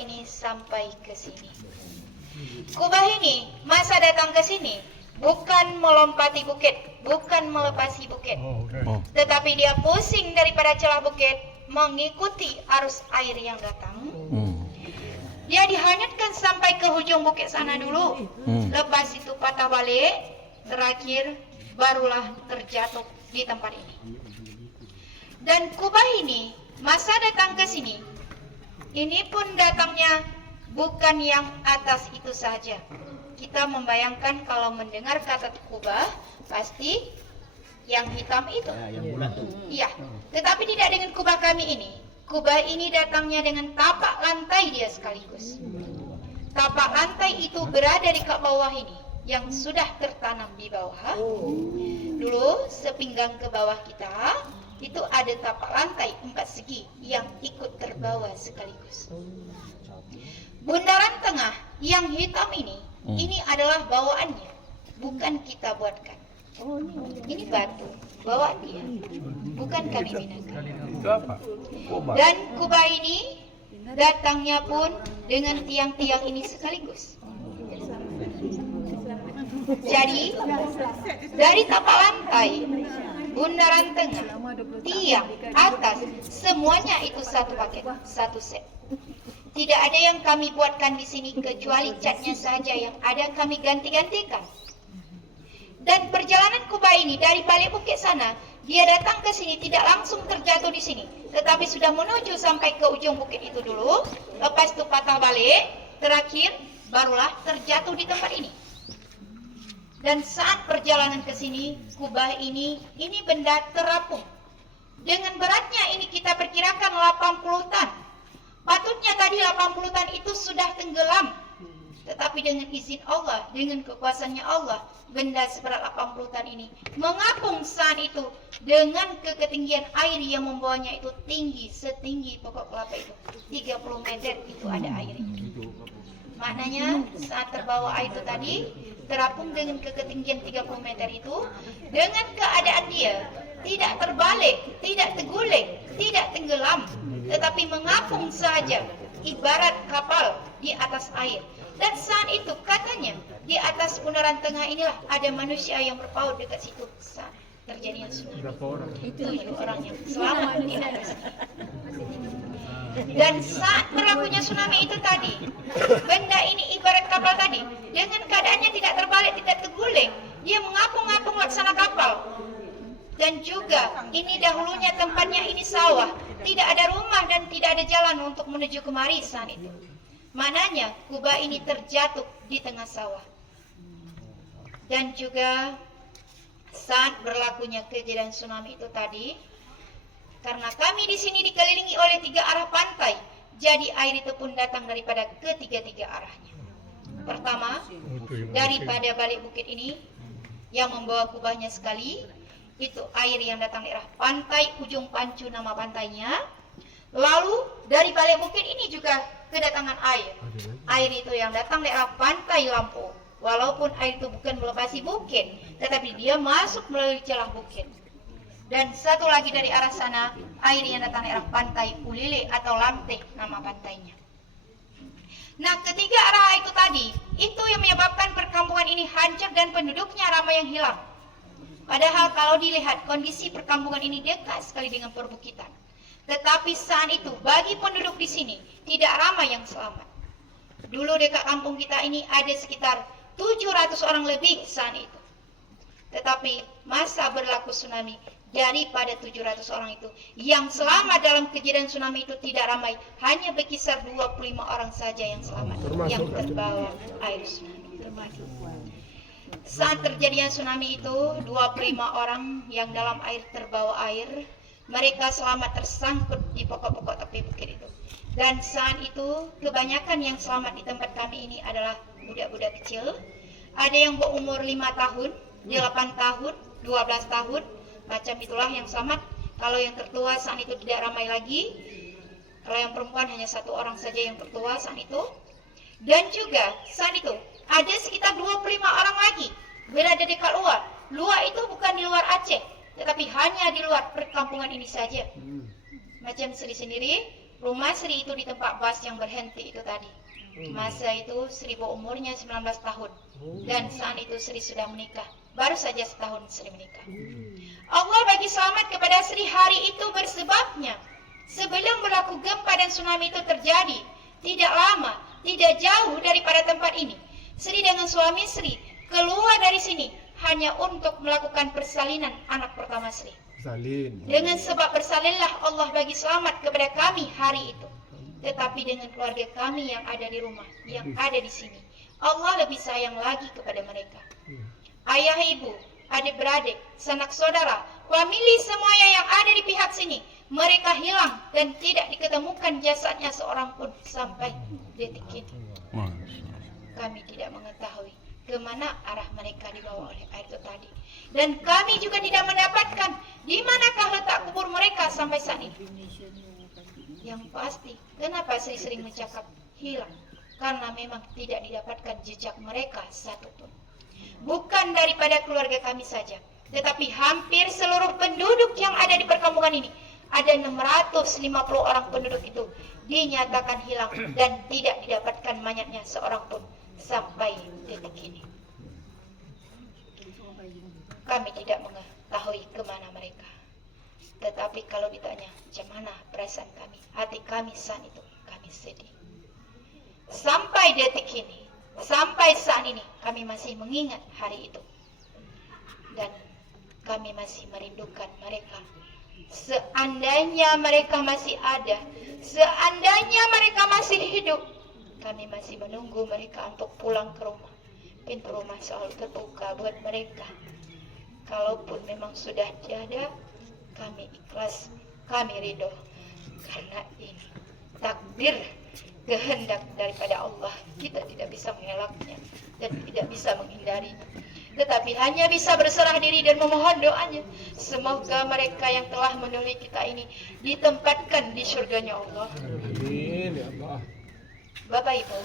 ini sampai ke sini. Kubah ini masa datang ke sini bukan melompati bukit, bukan melepasi bukit, tetapi dia pusing daripada celah bukit mengikuti arus air yang datang. Dia dihanyutkan sampai ke hujung bukit sana dulu, lepas itu patah balik, terakhir barulah terjatuh di tempat ini. Dan kubah ini masa datang ke sini, ini pun datangnya bukan yang atas itu saja. Kita membayangkan kalau mendengar kata kubah, pasti yang hitam itu. Iya, tetapi tidak dengan kubah kami ini. Kubah ini datangnya dengan tapak lantai dia sekaligus. Tapak lantai itu berada di ke bawah ini, yang sudah tertanam di bawah. Dulu sepinggang ke bawah kita, itu ada tapak lantai 4 segi yang ikut terbawa sekaligus. Bundaran tengah yang hitam ini adalah bawaannya, bukan kita buatkan. Ini batu, bawa dia, bukan kami binakan. Dan kubah ini datangnya pun dengan tiang-tiang ini sekaligus. Jadi dari tapak lantai, bundaran tengah, tiang, atas, semuanya itu satu paket, satu set. Tidak ada yang kami buatkan di sini kecuali catnya saja yang ada kami ganti-gantikan. Dan perjalanan kubah ini dari balik bukit sana, dia datang ke sini tidak langsung terjatuh di sini, tetapi sudah menuju sampai ke ujung bukit itu dulu. Lepas itu patah balik, terakhir barulah terjatuh di tempat ini. Dan saat perjalanan ke sini, kubah ini benda terapung. Dengan beratnya ini kita perkirakan 80 tan. Patutnya tadi 80 tan itu sudah tenggelam. Tetapi dengan izin Allah, dengan kekuasaannya Allah, benda seberat 80 tan ini mengapung saat itu dengan ketinggian air yang membawanya itu tinggi, setinggi pokok kelapa itu. 30 meter itu ada airnya. Maknanya saat terbawa air itu tadi, terapung dengan ketinggian 30 meter itu, dengan keadaan dia tidak terbalik, tidak terguling, tidak tenggelam, tetapi mengapung saja, ibarat kapal di atas air. Dan saat itu katanya di atas bundaran tengah inilah ada manusia yang berpaut dekat situ saat terjadinya tsunami. 7 orang yang selamat di atas. Dan saat berlakunya tsunami itu tadi, benda ini ibarat kapal tadi, dengan keadaannya tidak terbalik, tidak terguling, dia mengapung-apung laksana kapal. Dan juga ini dahulunya tempatnya ini sawah, tidak ada rumah dan tidak ada jalan untuk menuju kemari saat itu. Maknanya kubah ini terjatuh di tengah sawah. Dan juga saat berlakunya kejadian tsunami itu tadi, karena kami di sini dikelilingi oleh 3 arah pantai, jadi air itu pun datang daripada ketiga-tiga arahnya. Pertama, daripada balik bukit ini yang membawa kubahnya sekali, itu air yang datang dari arah pantai ujung Pancu nama pantainya. Lalu dari balik bukit ini juga kedatangan air. Air itu yang datang dari arah pantai Lampung. Walaupun air itu bukan melepasi bukit, tetapi dia masuk melalui celah bukit. Dan satu lagi dari arah sana, air yang datang dari arah pantai Ulile atau Lamte nama pantainya. Nah, ketiga arah itu tadi, itu yang menyebabkan perkampungan ini hancur dan penduduknya ramai yang hilang. Padahal kalau dilihat kondisi perkampungan ini dekat sekali dengan perbukitan. Tetapi saat itu bagi penduduk di sini tidak ramai yang selamat. Dulu dekat kampung kita ini ada sekitar 700 orang lebih saat itu. Tetapi masa berlaku tsunami, daripada 700 orang itu yang selamat dalam kejadian tsunami itu tidak ramai, hanya berkisar 25 orang saja yang selamat, yang terbawa air tsunami. Saat terjadinya tsunami itu 25 orang yang dalam air terbawa air, mereka selamat tersangkut di pokok-pokok tepi bukit itu. Dan saat itu kebanyakan yang selamat di tempat kami ini adalah budak-budak kecil. Ada yang berumur 5 tahun, 8 tahun, 12 tahun, macam itulah yang selamat. Kalau yang tertua saat itu tidak ramai lagi. Kalau yang perempuan hanya 1 orang saja yang tertua saat itu. Dan juga saat itu ada sekitar 25 orang lagi berada di luar. Luar itu bukan di luar Aceh, tetapi hanya di luar perkampungan ini saja. Macam sendiri, Rumah Sri itu di tempat bus yang berhenti itu tadi. Masa itu Sri umurnya 19 tahun. Dan saat itu Sri sudah menikah. Baru saja setahun Sri menikah. Allah bagi selamat kepada Sri hari itu bersebabnya. Sebelum berlaku gempa dan tsunami itu terjadi, tidak lama, tidak jauh daripada tempat ini, Sri dengan suami Sri keluar dari sini hanya untuk melakukan persalinan anak pertama Sri. Salin. Dengan sebab bersalinlah Allah bagi selamat kepada kami hari itu. Tetapi dengan keluarga kami yang ada di rumah, yang ada di sini, Allah lebih sayang lagi kepada mereka. Ayah ibu, adik-beradik, sanak saudara, famili semuanya yang ada di pihak sini, mereka hilang dan tidak diketemukan jasadnya seorang pun sampai detik ini. Kami tidak mengetahui kemana arah mereka dibawa oleh air itu tadi. Dan kami juga tidak mendapatkan di manakah letak kubur mereka sampai saat ini. Yang pasti, kenapa Sri sering mencakap hilang? Karena memang tidak didapatkan jejak mereka satupun. Bukan daripada keluarga kami saja, tetapi hampir seluruh penduduk yang ada di perkampungan ini. Ada 650 orang penduduk itu dinyatakan hilang dan tidak didapatkan mayatnya seorang pun sampai detik ini. Kami tidak mengetahui kemana mereka. Tetapi kalau ditanya macam mana perasaan kami, hati kami saat itu, kami sedih. Sampai detik ini, sampai saat ini, kami masih mengingat hari itu. Dan kami masih merindukan mereka. Seandainya mereka masih ada, seandainya mereka masih hidup, kami masih menunggu mereka untuk pulang ke rumah. Pintu rumah selalu terbuka buat mereka. Kalaupun memang sudah tiada, kami ikhlas, kami ridho. Karena ini takdir, kehendak daripada Allah. Kita tidak bisa mengelaknya dan tidak bisa menghindarinya. Tetapi hanya bisa berserah diri dan memohon doanya. Semoga mereka yang telah menolong kita ini ditempatkan di surganya Allah. Amin ya Allah. Bapak Ibu,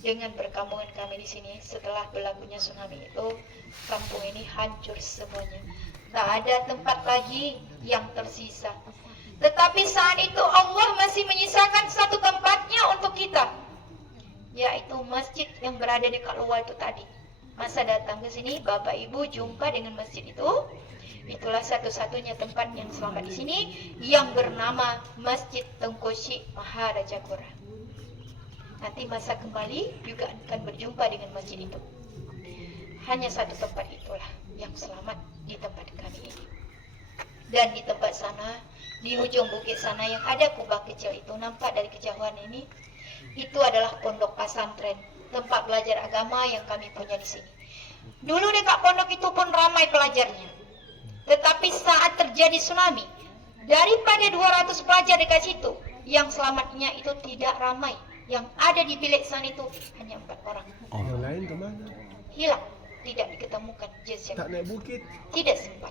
dengan perkampungan kami di sini setelah berlakunya tsunami itu, kampung ini hancur semuanya. Tak ada tempat lagi yang tersisa. Tetapi saat itu Allah masih menyisakan satu tempatnya untuk kita, yaitu masjid yang berada di luar itu tadi. Masa datang ke sini, Bapak Ibu jumpa dengan masjid itu. Itulah satu-satunya tempat yang selamat di sini, yang bernama Masjid Tengku Syekh Maharajapura. Nanti masa kembali juga akan berjumpa dengan masjid itu. Hanya satu tempat itulah yang selamat di tempat kami ini. Dan di tempat sana, di ujung bukit sana yang ada kubah kecil itu, nampak dari kejauhan ini, itu adalah pondok pesantren, tempat belajar agama yang kami punya di sini. Dulu dekat pondok itu pun ramai pelajarnya. Tetapi saat terjadi tsunami, daripada 200 pelajar dekat situ, yang selamatnya itu tidak ramai. Yang ada di bilik sana itu hanya 4 orang. Yang lain kemana? Hilang, tidak diketemukan jejak. Tak naik bukit? Tidak sempat.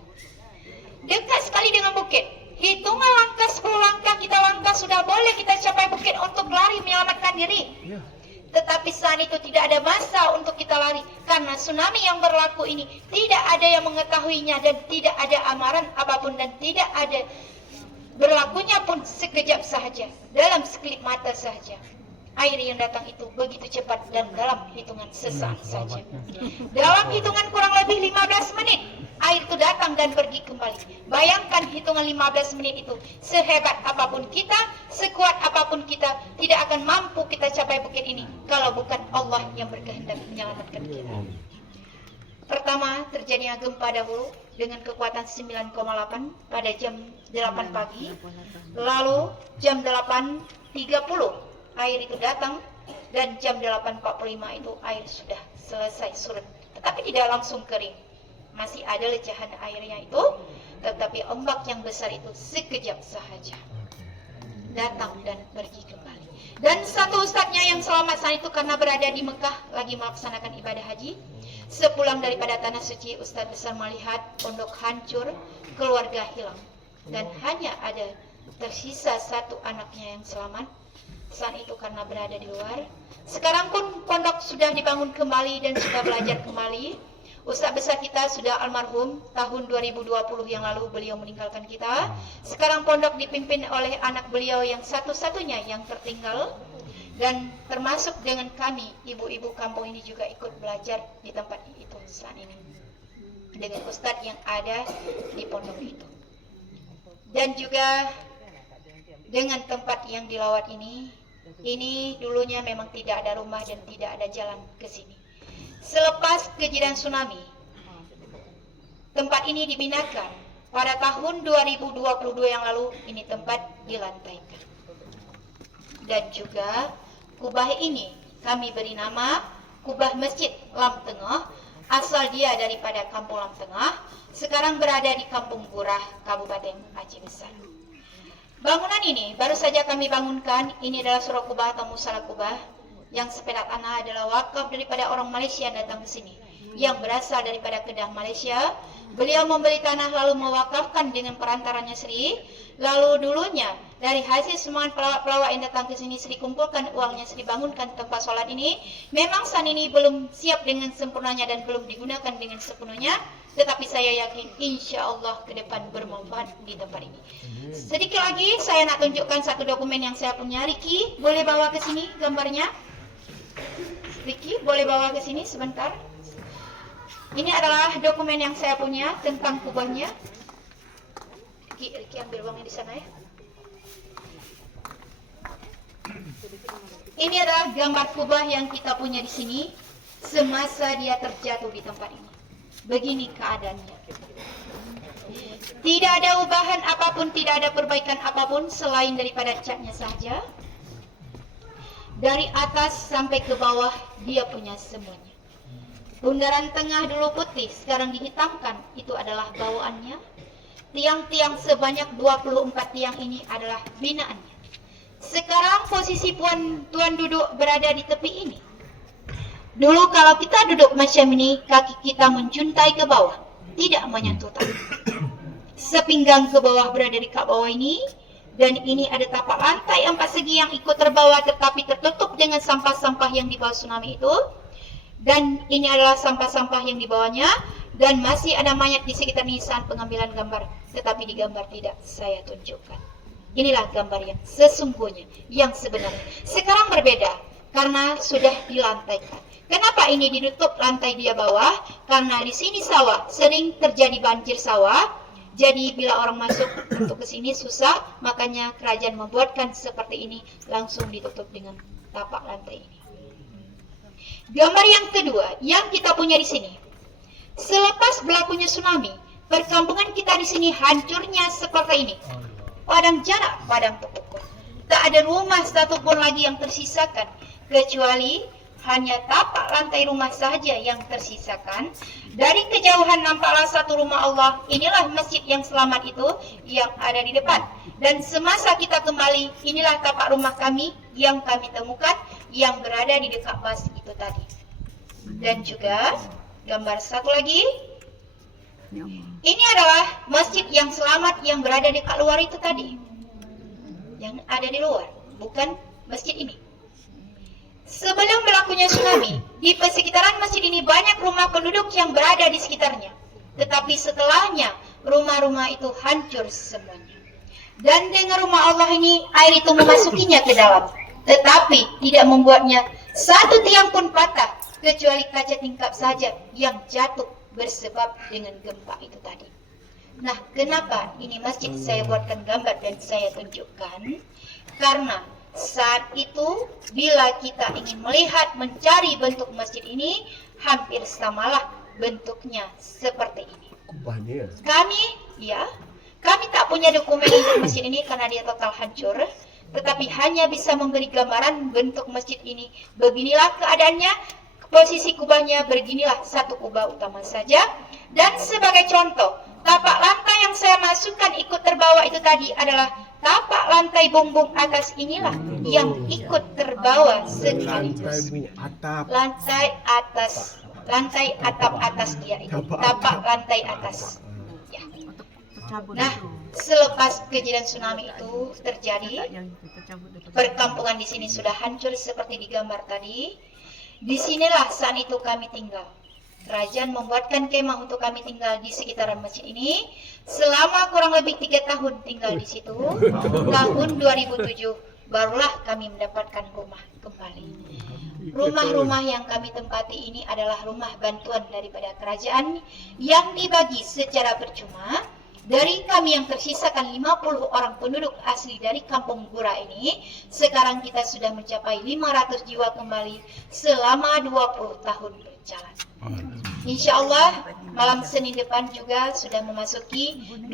Dekat sekali dengan bukit. Hitungan langkah 10 langkah kita langkah sudah boleh kita capai bukit untuk lari menyelamatkan diri. Ya. Tetapi saat itu tidak ada masa untuk kita lari. Karena tsunami yang berlaku ini tidak ada yang mengetahuinya dan tidak ada amaran apapun dan tidak ada berlakunya pun sekejap sahaja. Dalam sekelip mata sahaja. Air yang datang itu begitu cepat dan dalam hitungan sesaat saja. Dalam hitungan kurang lebih 15 menit, air itu datang dan pergi kembali. Bayangkan hitungan 15 menit itu, sehebat apapun kita, sekuat apapun kita, tidak akan mampu kita capai bukit ini kalau bukan Allah yang berkehendak menyelamatkan kita. Pertama, terjadinya gempa dahulu dengan kekuatan 9,8 pada jam 8 pagi. Lalu jam 8.30 air itu datang dan jam 8.45 itu air sudah selesai surut. Tetapi tidak langsung kering. Masih ada lecahan airnya itu, tetapi ombak yang besar itu sekejap sahaja datang dan pergi kembali. Dan satu ustadznya yang selamat saat itu karena berada di Mekah lagi melaksanakan ibadah haji. Sepulang daripada tanah suci, ustadz besar melihat pondok hancur, keluarga hilang. Dan hanya ada tersisa satu anaknya yang selamat. Saat itu karena berada di luar. Sekarang pun pondok sudah dibangun kembali dan sudah belajar kembali. Ustaz besar kita sudah almarhum tahun 2020 yang lalu beliau meninggalkan kita. Sekarang pondok dipimpin oleh anak beliau yang satu-satunya yang tertinggal. Dan termasuk dengan kami, ibu-ibu kampung ini juga ikut belajar di tempat itu saat ini. Dengan ustadz yang ada di pondok itu. Dan juga dengan tempat yang dilawat ini dulunya memang tidak ada rumah dan tidak ada jalan ke sini. Selepas kejadian tsunami, tempat ini dibinakan. Pada tahun 2022 yang lalu, ini tempat dilantaikan. Dan juga kubah ini kami beri nama kubah Masjid Lam Tengah, asal dia daripada Kampung Lam Tengah, sekarang berada di Kampung Gurah, Kabupaten Aceh Besar. Bangunan ini baru saja kami bangunkan. Ini adalah surah kubah atau musala kubah yang sepeda tanah adalah wakaf daripada orang Malaysia yang datang ke sini, yang berasal daripada Kedah, Malaysia. Beliau membeli tanah lalu mewakafkan dengan perantaranya Sri. Lalu dulunya dari hasil semangat pelawak-pelawak yang datang ke sini, Sri kumpulkan uangnya, Sri bangunkan tempat sholat ini. Memang saat ini belum siap dengan sempurnanya dan belum digunakan dengan sepenuhnya, tetapi saya yakin insya Allah ke depan bermanfaat di tempat ini. Sedikit lagi saya nak tunjukkan satu dokumen yang saya punya. Riki, boleh bawa ke sini gambarnya? Riki, boleh bawa ke sini sebentar? Ini adalah dokumen yang saya punya tentang kubahnya. Riki ambil uangnya di sana ya. Ini adalah gambar kubah yang kita punya di sini semasa dia terjatuh di tempat ini. Begini keadaannya. Tidak ada ubahan apapun, tidak ada perbaikan apapun selain daripada catnya saja. Dari atas sampai ke bawah dia punya semuanya. Bundaran tengah dulu putih, sekarang dihitamkan. Itu adalah bawaannya. Tiang-tiang sebanyak 24 tiang ini adalah binaannya. Sekarang posisi tuan duduk berada di tepi ini. Dulu kalau kita duduk macam ini, kaki kita menjuntai ke bawah, tidak menyentuh tanah. Sepinggang ke bawah berada di kaki bawah ini. Dan ini ada tapak lantai 4 segi yang ikut terbawa, tetapi tertutup dengan sampah-sampah yang dibawa tsunami itu. Dan ini adalah sampah-sampah yang dibawanya. Dan masih ada mayat di sekitar ini saat pengambilan gambar. Tetapi di gambar tidak saya tunjukkan. Inilah gambar yang sesungguhnya, yang sebenarnya. Sekarang berbeda, karena sudah dilantaikan. Kenapa ini ditutup lantai dia bawah? Karena di sini sawah, sering terjadi banjir sawah. Jadi bila orang masuk untuk ke sini susah, makanya kerajaan membuatkan seperti ini, langsung ditutup dengan tapak lantai ini. Gambar yang kedua yang kita punya di sini. Selepas berlakunya tsunami, perkampungan kita di sini hancurnya seperti ini. Padang jarak, padang pokok. Tak ada rumah satupun lagi yang tersisakan, kecuali hanya tapak lantai rumah saja yang tersisakan. Dari kejauhan nampaklah satu rumah Allah. Inilah masjid yang selamat itu yang ada di depan. Dan semasa kita kembali, inilah tapak rumah kami yang kami temukan yang berada di dekat bas itu tadi. Dan juga gambar satu lagi. Ini adalah masjid yang selamat yang berada dekat luar itu tadi. Yang ada di luar, bukan masjid ini. Sebelum berlakunya tsunami, di persekitaran masjid ini banyak rumah penduduk yang berada di sekitarnya. Tetapi setelahnya, rumah-rumah itu hancur semuanya. Dan dengan rumah Allah ini, air itu memasukinya ke dalam. Tetapi tidak membuatnya satu tiang pun patah, kecuali kaca tingkap saja yang jatuh bersebab dengan gempa itu tadi. Nah, kenapa ini masjid saya buatkan gambar dan saya tunjukkan? Karena saat itu, bila kita ingin melihat, mencari bentuk masjid ini, hampir samalah bentuknya seperti ini. Kubahnya. Kami tak punya dokumen untuk masjid ini karena dia total hancur, tetapi hanya bisa memberi gambaran bentuk masjid ini. Beginilah keadaannya, posisi kubahnya, beginilah satu kubah utama saja. Dan sebagai contoh, tapak lantai yang saya masukkan ikut terbawa itu tadi adalah tapak lantai bumbung atas inilah yang ikut terbawa sekaligus. Lantai atap atas dia itu, tapak lantai atas. Ya. Nah, selepas kejadian tsunami itu terjadi, perkampungan di sini sudah hancur seperti di gambar tadi. Disinilah saat itu kami tinggal. kerajaan membuatkan kemah untuk kami tinggal di sekitaran masjid ini selama kurang lebih 3 tahun tinggal di situ. Tahun 2007 barulah kami mendapatkan rumah kembali. Rumah-rumah yang kami tempati ini adalah rumah bantuan daripada kerajaan yang dibagi secara percuma. Dari kami yang tersisakan 50 orang penduduk asli dari Kampung Gura ini, sekarang kita sudah mencapai 500 jiwa kembali selama 20 tahun berjalan. Insya Allah malam Senin depan juga sudah memasuki 21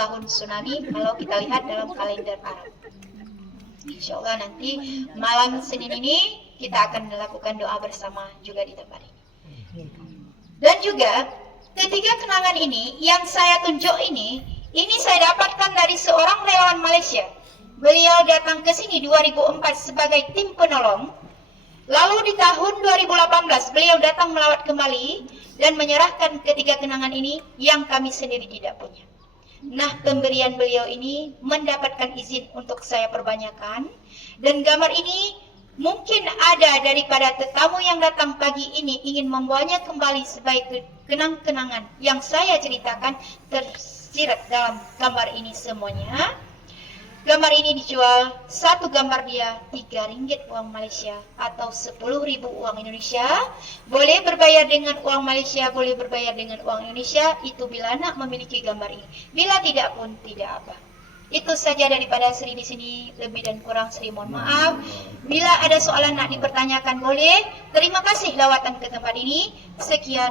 tahun tsunami kalau kita lihat dalam kalender Arab. Insya Allah nanti malam Senin ini kita akan melakukan doa bersama juga di tempat ini. Dan juga ketiga kenangan ini yang saya tunjuk ini saya dapatkan dari seorang relawan Malaysia. Beliau datang ke sini 2004 sebagai tim penolong. Lalu di tahun 2018 beliau datang melawat kembali dan menyerahkan ketiga kenangan ini yang kami sendiri tidak punya. Nah, pemberian beliau ini mendapatkan izin untuk saya perbanyakan, dan gambar ini mungkin ada daripada tetamu yang datang pagi ini ingin membawanya kembali sebagai kenang-kenangan yang saya ceritakan tersirat dalam gambar ini semuanya. Gambar ini dijual, satu gambar dia 3 ringgit uang Malaysia atau 10.000 uang Indonesia. Boleh berbayar dengan uang Malaysia, boleh berbayar dengan uang Indonesia, itu bila nak memiliki gambar ini. Bila tidak pun tidak apa. Itu saja daripada Sri di sini, lebih dan kurang Sri mohon maaf. Bila ada soalan nak dipertanyakan boleh. Terima kasih lawatan ke tempat ini. Sekian.